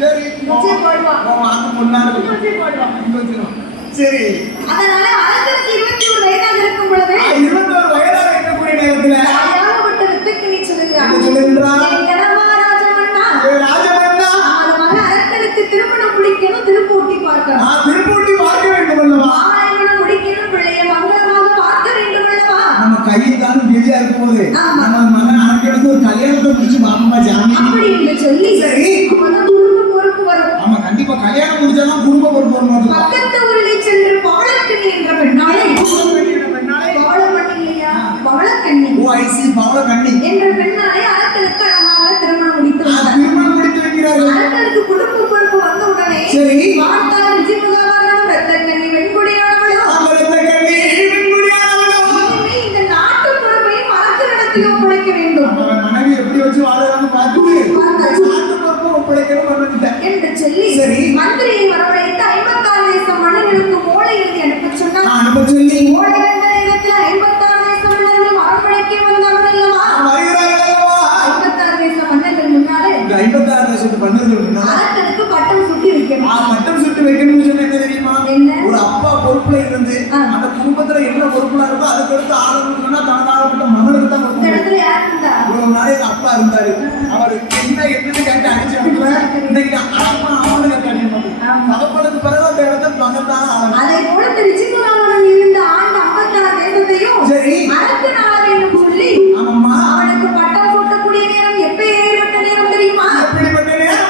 சரி நிச்சயம் போடுவான். வாங்க முன்னாடி நிச்சயம் போடுவான். சரி அதனால அரசனுக்கு 21 வயதாக இருக்கும் பொழுது 21 வயதாக இருக்கக்கூடிய நேரத்துல யாகப்பட்ட வித்துக்கு நீ சொல்லுகிறாய். என்ன சொல்லுகிறான்? ராஜமன்னா அந்த மகன் அரசனுக்கு திருமணம் முடிக்கணும், திருப்பூட்டி பார்க்கணும். திருப்பூட்டி பார்க்க வேண்டும் அல்லவா? ஆயமனம் முடிக்கணும், பிள்ளைய மங்களமாக பார்க்க வேண்டும் அல்லவா? நம்ம கையில் தான் வெளியா இருக்கும் போது நம்ம மகன் அரசனுக்கு ஒரு கல்யாணத்தை முடிச்சு பாப்பா ஜாமி அப்படி என்று சொல்லி சரி அப்பதான் குடும்ப பொறுப்பு வரும். ஆமா கண்டிப்பா கல்யாணம் முடிச்சாதான் குடும்ப பொறுப்பு வரும். பக்கத்து ஊரில் சென்று பவளக்கண்ணி என்ற பெண்ணாலே பவளக்கண்ணி பவளக்கண்ணி என்ற பெண்ணாலே அரசனுக்கு அழகாக திருமணம் முடித்து வைக்கிறார்கள். அரசனுக்கு குடும்ப பொறுப்பு வந்த உடனே சரி பார்த்தால் விஜயமுகாவரம் ரத்தக்கண்ணி வெண்கொடியானவளும் இந்த நாட்டு பொறுப்பை மறக்க இடத்தில் ஒப்படைக்க வேண்டும். மனைவி எப்படி வச்சு வாழறான்னு பார்த்துட்டு நாட்டு பொறுப்பு ஒப்படைக்கணும் என்று சொல்லி மந்திரியை வரவழைத்து 56 தேசம் மன்னர்களுக்கு ஓலை எழுதி அனுப்ப சொன்னார். ஓலை வந்த நேரத்தில் 56 தேசம் மன்னர்களும் அரண்மனைக்கு வந்தார்கள் அல்லவா? 56 தேசம் மன்னர்கள் முன்னாலே 56 தேசத்து மன்னர்கள் முன்னாலே அரசனுக்கு பட்டம் சுட்டி வைக்கணும். பட்டம் சுட்டி வைக்கணும்னு சொன்னா என்ன தெரியுமா? என்ன? ஒரு அப்பா பொறுப்புல இருந்து அந்த குடும்பத்துல என்ன பொறுப்புல இருக்கோ அதுக்கு அடுத்து ஆளுநர்னா தனதாகப்பட்ட மகனுக்கு தான் இந்த இடத்துல யார் இருந்தா? ஒரு நாளைக்கு அப்பா இருந்தாரு. அவர் என்ன என்னன்னு கேட்டு அடிச்சு அனுப்புறேன். இன்னைக்கு அப்பா அவனு கேட்டு அடிச்சு தகப்பனுக்கு பிறகு அந்த இடத்துல மகன் தான். அதை போல திருச்சிமுகாவனம் இருந்த ஆண்டு 56 தேசத்தையும் அரசன் ஆள வேண்டும் சொல்லி அவனுக்கு பட்டம் சூட்டக்கூடிய நேரம் எப்ப ஏற்பட்ட நேரம் தெரியுமா? எப்படிப்பட்ட நேரம்?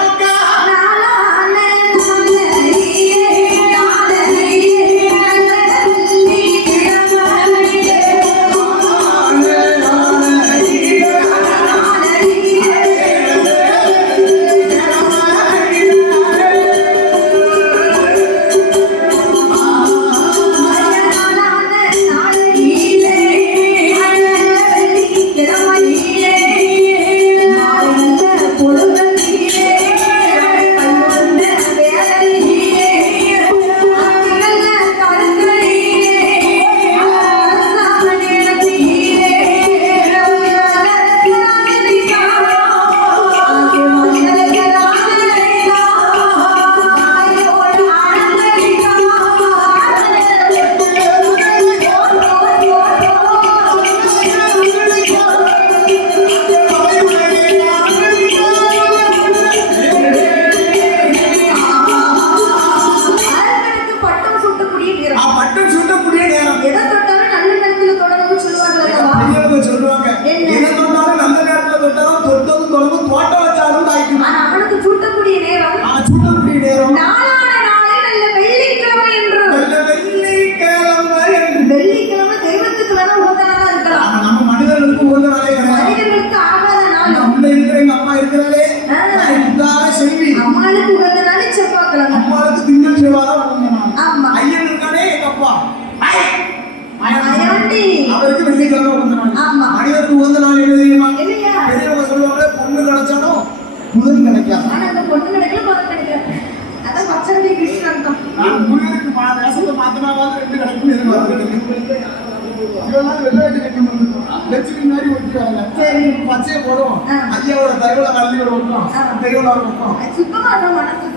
பச்சையை போடுவோம் ஐயாவோட தருவில வள்ளியோட ஒட்டும் தெருவில ஒட்டும்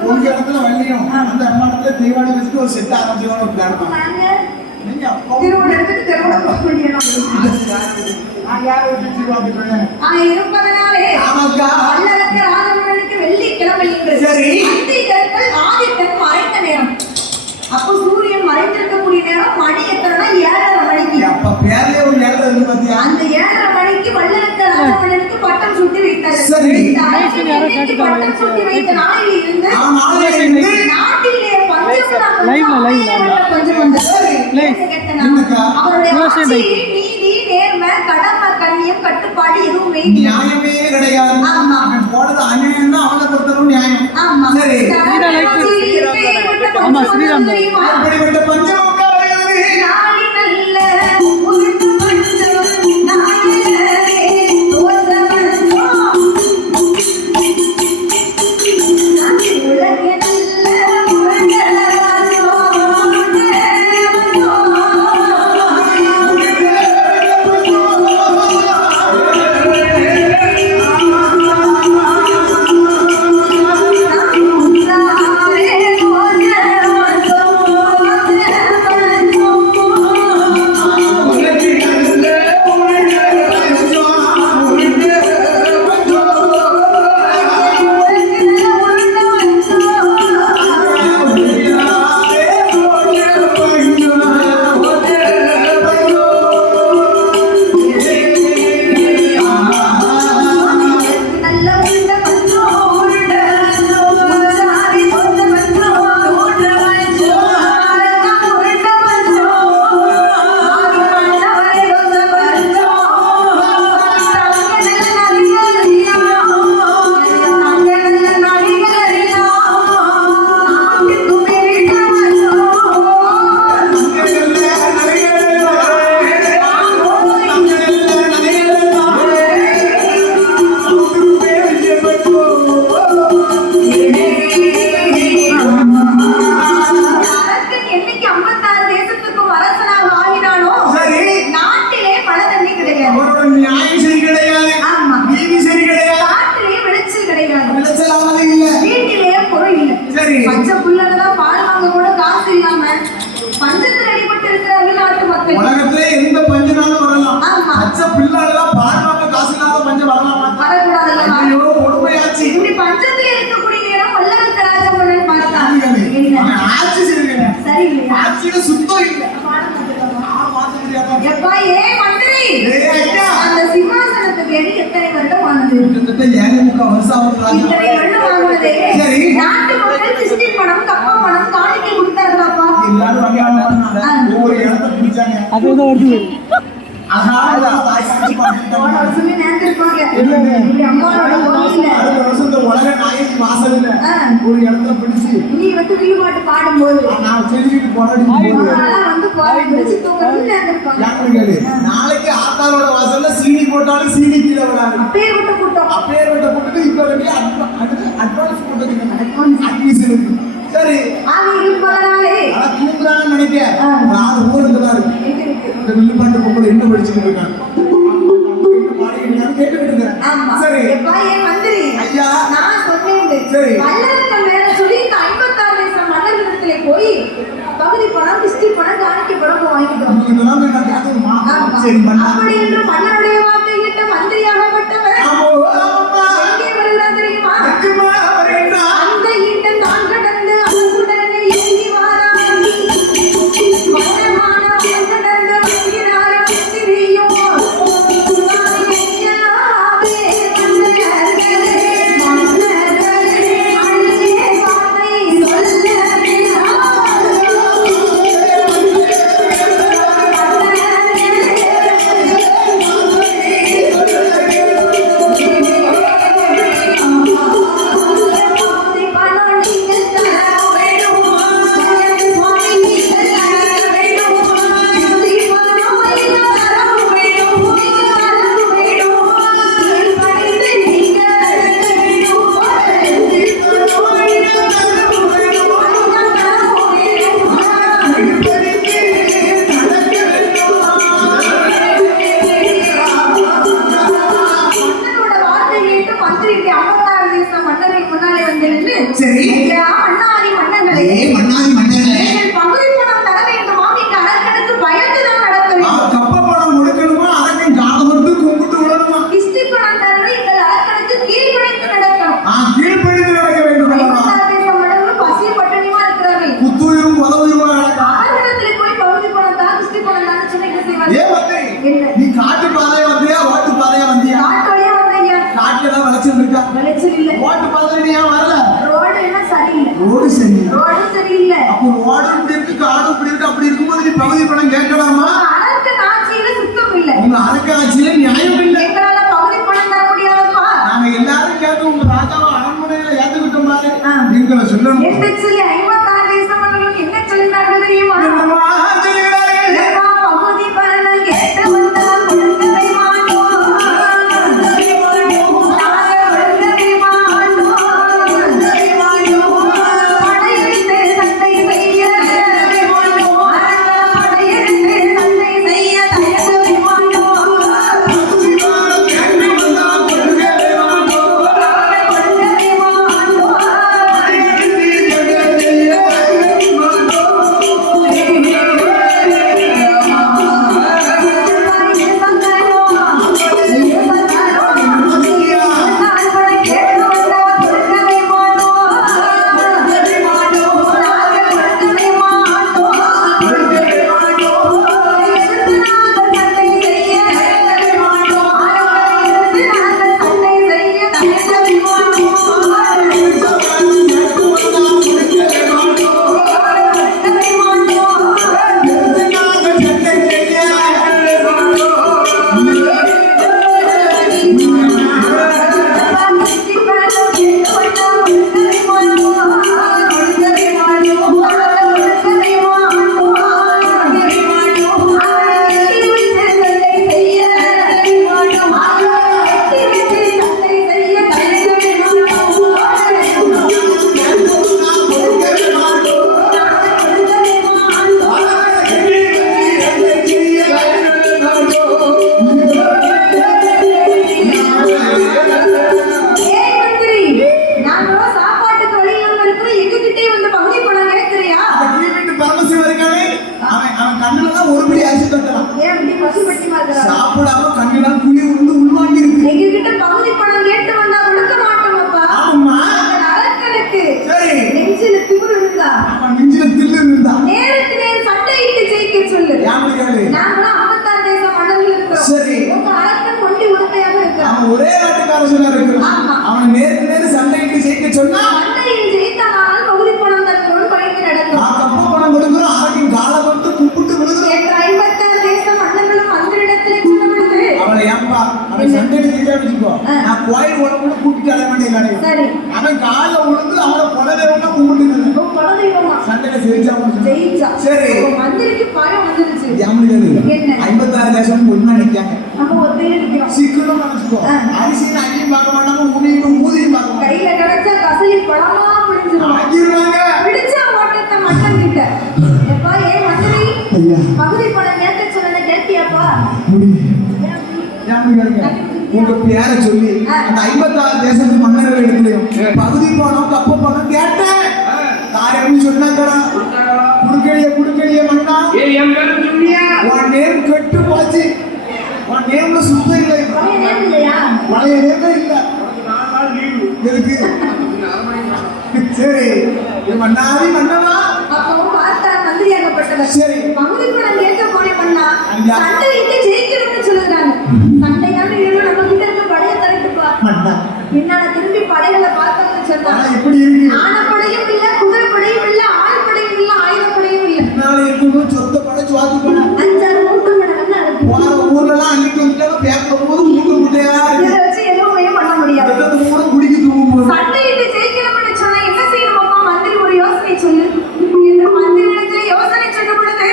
உங்க இடத்துல வள்ளியும் அந்த அம்மா இடத்துல தெய்வானை வச்சுட்டு ஒரு செட் ஆரம்பிச்சோன்னு ஒரு பிளான் அப்போ சூரியன் மறைந்திருக்கக்கூடிய நேரம் மணி எத்தனை 7:30 மணிக்கு. அப்ப பேர்லயே ஒரு 7:30 இருக்கு பாத்தியா? அந்த 7:30 மணிக்கு வள்ளலக்கர் ராஜமன்னனுக்கு பட்டம் சூட்டி வைத்தார். பட்டம் சூட்டி வைத்த நாளில் இருந்து நாட்டிலே அவருடைய நீதி நேர்மை கடமை கண்ணியம் கட்டுப்பாடு எதுவுமே நியாயமே கிடையாது. போனது அநியாயம் தான் அவனை பொறுத்தவரை நியாயம். ஸ்ரீராம் சரி. பச்சை புள்ளதான் பால் வாங்க கூட காசு இல்லாம பஞ்சத்தில் அடிபட்டு இருக்கிறார்கள் நாட்டு மக்கள். உலகத்திலே எந்த பஞ்சனாலும் வரலாம். ஆமா. பச்சை பிள்ளைலாம் பால் வாங்க காசு இல்லாத பஞ்சம் வரலாமா? வரக்கூடாது அல்லவா? ஐயோ கொடுமையாச்சு. இப்படி பஞ்சத்தில் இருக்கக்கூடிய நேரம் வல்லரசு ராஜமன்னன் பார்த்தான். அவன் ஆட்சி செய்யல. சரி இல்லையா? ஆட்சியில சுத்தம் இல்ல. எப்பா ஏன் மந்திரி? ஏய் ஐயா. அந்த சிம்மாசனத்துக்கு ஏறி எத்தனை வருடம் ஆனது? கிட்டத்தட்ட 7.5 வருஷம் ஆகுது. இத்தனை வருடம் ஆகுனதே. சரி. நாட்டு மக்கள் கிஸ்டி பணம் கப்பா பணம் காணிக்கை கொடுத்தார்களாப்பா? எல்லாரும் வந்தாங்க. ஒவ்வொரு இடத்தை பிடிச்சாங்க. அதுதான் வருது. அழகான தாய் காட்சி போன பார்த்துட்டாங்க. வருஷமே நேர்த்திருப்பாங்க. இப்படி அம்மாவோட கோயில்ல. அடுத்த வருஷம் இந்த உலக நாயகி வாசல்ல ஒரு இடத்துல பிடிச்சு நீ வந்து வீழ்பாட்டு பாடும்போது நான் செடிக்கு போராடி அதெல்லாம் வந்து கோயில் பிடிச்சு தூக்கணும்னு நேர்த்திருப்பாங்க. நாளைக்கு ஆத்தாரோட வாசல்ல சீனி போட்டாலும் சீனி கீழே விடாது. அப்பேற்பட்ட கூட்டம். அப்பேற்பட்ட கூட்டத்துக்கு இப்ப வரைக்கும் அட்வான்ஸ் போட்டுருக்கேன். அட்மிஷன் இருக்கு. சரி ஆவி இருப்பதனாலே ஆனா தூங்குறான்னு நினைக்க நாலு ஊருக்கு தான் இருக்கு. எங்க இருக்கு? இந்த வில்லுப்பாட்டு பொம்பளை என்ன படிச்சுட்டு இருக்காங்க கேட்டுக்கிட்டு இருக்கிறேன். ஆமா. சரி எப்பா ஏன் மந்திரி? ஐயா. நான் சொன்னேன். சரி. வல்லரசன் வேற சொல்லி இந்த 56 தேசம் மன்னர்களிடத்திலே போய் பகுதி பணம் கிஸ்டி பணம் காணிக்கை பணம் வாங்கிட்டோம். உங்களுக்கு இதெல்லாம் நான் கேட்கணுமா? ஆமா. சரி பண்ணா. அப்படி என்று மன்னருடைய வார்த்தை கேட்ட மந்திரியாகப்பட்டவர் எங்கே வருகிறார் தெரியுமா? அந்த ஈட்டன் தான் கடந்து அங்குடனே ஏறி வாரான். வனமான கடந்து வருகிறார் மந்திரியோ. ஐயாவே மன்னர்களே, மன்னர்களே, அழகே வார்த்தை சொல்லவே மன்னனோட வார்த்தை கேட்டு மந்திரி இப்படி 56 தேசம் மன்னரை முன்னாலே வந்து நின்று, சரி. ஐயா, அண்ணாதி மன்னர்களே, மன்னாதி மன்னர்களே நீங்கள் பகுதி பணம் தர வேண்டுமா? நீங்க அரக்கனுக்கு பயந்துதான் நடக்க வேண்டும். கப்ப பணம் கொடுக்கணுமா? அரக்கன் காதை மட்டும் கும்பிட்டு விடணுமா? கிஸ்டி பணம் தரணும், எங்கள் அரக்கனுக்கு கீழ்ப்படைந்து நடக்கணும். கீழ்ப்படிந்து நடக்க வேண்டும். 56 தேசம் மன்னர்களும் பசி பட்டினியுமா இருக்கிறார்கள். குத்துயிரும் உதவியுமா நடக்கும். அவர்களிடத்திலே போய் பகுதி பணம் தான் கிஸ்டி பணம் தான் சொன்ன செய்வார்கள். ஏன் வந்து என்ன? நீ காட்டு பாதையா வந்தியா ஓட்டு பாதையா வந்தியா? காட்டு வழியா வந்தீங்க. காட்டுல தான் விளைச்சல் இருக்கா? விளைச்சல் இல்ல. ஓட்டு பாதையில நீ ஏன் வரல? ரோடு எல்லாம் சரியில்லை. ரோடு சரி. ரோடு சரியில்லை. அப்போ ரோடு இப்படி இருக்கு, காடு இப்படி இருக்கு. அப்படி இருக்கும்போது நீ பகுதி பணம் கேட்கலாமா? அரக்கன் ஆட்சியில சுத்தம் இல்லை. உங்க அரக்க ஆட்சியில நியாயம் இல்லை. எங்களால பகுதி பணம் தர முடியாதப்பா. நாங்க எல்லாரும் கேட்டு உங்க ராஜாவை அரண்மனையில ஏத்துக்கிட்டோம் பாரு. ஆ. எங்களை சொல்லணும். என்ன சொல்லி 56 தேசம் மன்னர்களும் என்ன சொல்லினார்கள் தெரியுமா? என்னம்மா சொல்லுகிறார்கள்? எப்பா பகுதி பணம் கேட்டு வந்தால் கொடுக்கவே மாட்டோம். நாங்க கொடுக்கவே மாட்டோம். படையெடுத்து சண்டை செய்ய தயங்கவே மாட்டோம். படையெடுத்து சண்டை செய்ய தயங்கவே மாட்டோம். கேட்டு வந்தா கொடுக்கவே மாட்டோம். கொடுக்கவே மாட்டோம். அடிக்கடி கேட்கவே மாட்டோம். ஒரு பிடி அரிசி தட்டலாம். ஏன் இப்படி பசுபட்டிமா இருக்கிறாங்க? சாப்பிடாம கண்ணெல்லாம் குழி விழுந்து உள்வாங்கி இருக்கு. எங்ககிட்ட பகுதி பணம் கேட்டு வந்தா கொடுக்க மாட்டோமாப்பா. ஆமா. அந்த அரக்கனுக்கு சரி. நெஞ்சில திமிரு இருந்தா, அவன் நெஞ்சில தில்லு இருந்தா, நேருக்கு நேர் சண்டையிட்டு ஜெயிக்க சொல்லு. யாரு கேளு? நாங்களாம் 56 தேசம் மன்னர்கள் இருக்கிறோம். சரி. உங்க அரக்கன் ஒண்டி உடந்தையாக இருக்கிறான். அவன் ஒரே நாட்டுக்காரசனா இருக்கிறான். ஆமா. அவனை நேருக்கு நேர் சண்டையிட்டு ஜெயிக்க சொன்னா சண்டையில் ஜெயித்தானால் பகுதி பணம் தருகிறோம் பழித்து நடக்கும். கப்ப பணம் கொடுக்குறோம். அவன் காலை தொட்டு கும்பிட்டு விழுகிறோம். என்ற 56 தேசம் மன்னர்களும் அந்த இடத்திலே சொன்ன பொழுது அவளை ஏன்பா அவன் சண்டையில ஜெயிச்சா வச்சுக்கோ, நான் கோயில் உடம்புல கூட்டிட்டு அடைய வேண்டிய சரி. அவன் காலை விழுந்து அவனை குலதெய்வம்னா கும்பிட்டு குலதெய்வமா சண்டையில ஜெயிச்சா. சரி. மந்திரிக்கு பயம் வந்துருச்சு. என்ன 56 தேசம் ஒண்ணா நிக்காங்க. நம்ம ஒத்தையில நிக்கிறோம். சீக்கிரம் நினைச்சுக்கோ. அரிசின்னு அங்கேயும் பார்க்க மாட்டாங்க, உனியும் ஊதியும் பார்க்க மாட்டாங்க. கையில கிடைச்சா கசலி பழமா பிடிச்சிருவாங்க. ஆகிருவாங்க. பிடிச்ச ஓட்டத்தை மட்டம் கிட்ட. எப்பா ஏன் மந்திரி பகுதி பணம் கேட்க சொன்ன கேட்டியாப்பா? உங்க பேரை சொல்லி அந்த 56 தேசத்து மன்னர்கள் எடுக்கலையும் பகுதி பணம் கப்ப பணம் கேட்டேன். தாரேன்னு சொன்னாங்கடா. குடுக்கடிய மண்ணா உன் நேம் கெட்டு போச்சு. உன் நேம்ல சுத்தம் இல்லை. பழைய நேமே இல்ல. எதுக்கு? சரி மன்னாதி மன்னவா அப்பவும் பார்த்தா மந்திரியாகப்பட்டவர். சரி. பகுதி பணம் கேட்க போனே பண்ணா சண்டையிட்டு ஜெயிக்கணும்னு சொல்லுறாங்க. சண்டையான ஏழு நம்ம கிட்ட இருக்க படைய தரட்டுப்பா. பின்னால திரும்பி படைகளை பார்த்தோம்னு சொன்னா எப்படி இருக்கு? ஆனப்படையும் இல்ல, குதிரைப்படையும் இல்ல, ஆழ்படையும் இல்ல, ஆயுதப்படையும் இல்ல. பின்னால இருக்கணும் சொத்த படை சுவாத்து படை 5-6 மூட்டை இருக்கு. ஊர்லாம் அன்னைக்கு வந்துட்டாங்க பேப்ப போது மூட்டை முட்டையா இதை வச்சு எதுவுமே பண்ண முடியாது. கூட குடிக்க தூங்கும் போது சண்டையிட்டு ஜெயிக்கணும்னு சொன்னா என்ன செய்யணுமாப்பா? மந்திரி ஒரு யோசனை சொல்லு என்று மந்திரியிடத்திலே யோசனை சொன்ன பொழுது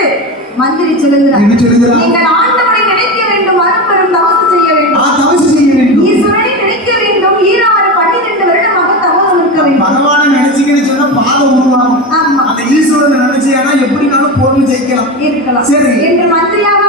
மந்திரி சொல்லுகிறார், என்ன சொல்லுகிறார்? நீங்கள் ஆண்டவனை நினைக்க வேண்டும், மறுபெரும் தவசு செய்ய வேண்டும், தவசு செய்ய வேண்டும், ஈஸ்வரனை நினைக்க வேண்டும், 12 வருடமாக தவம் இருக்க வேண்டும். பகவானை நினைச்சீங்கன்னு சொன்னா பாதம் உருவாகும். ஆமா. அந்த ஈஸ்வரனை நினைச்சீங்கன்னா எப்படினாலும் பொருள் ஜெயிக்கலாம் இருக்கலாம். சரி. என்று மந்திரியாக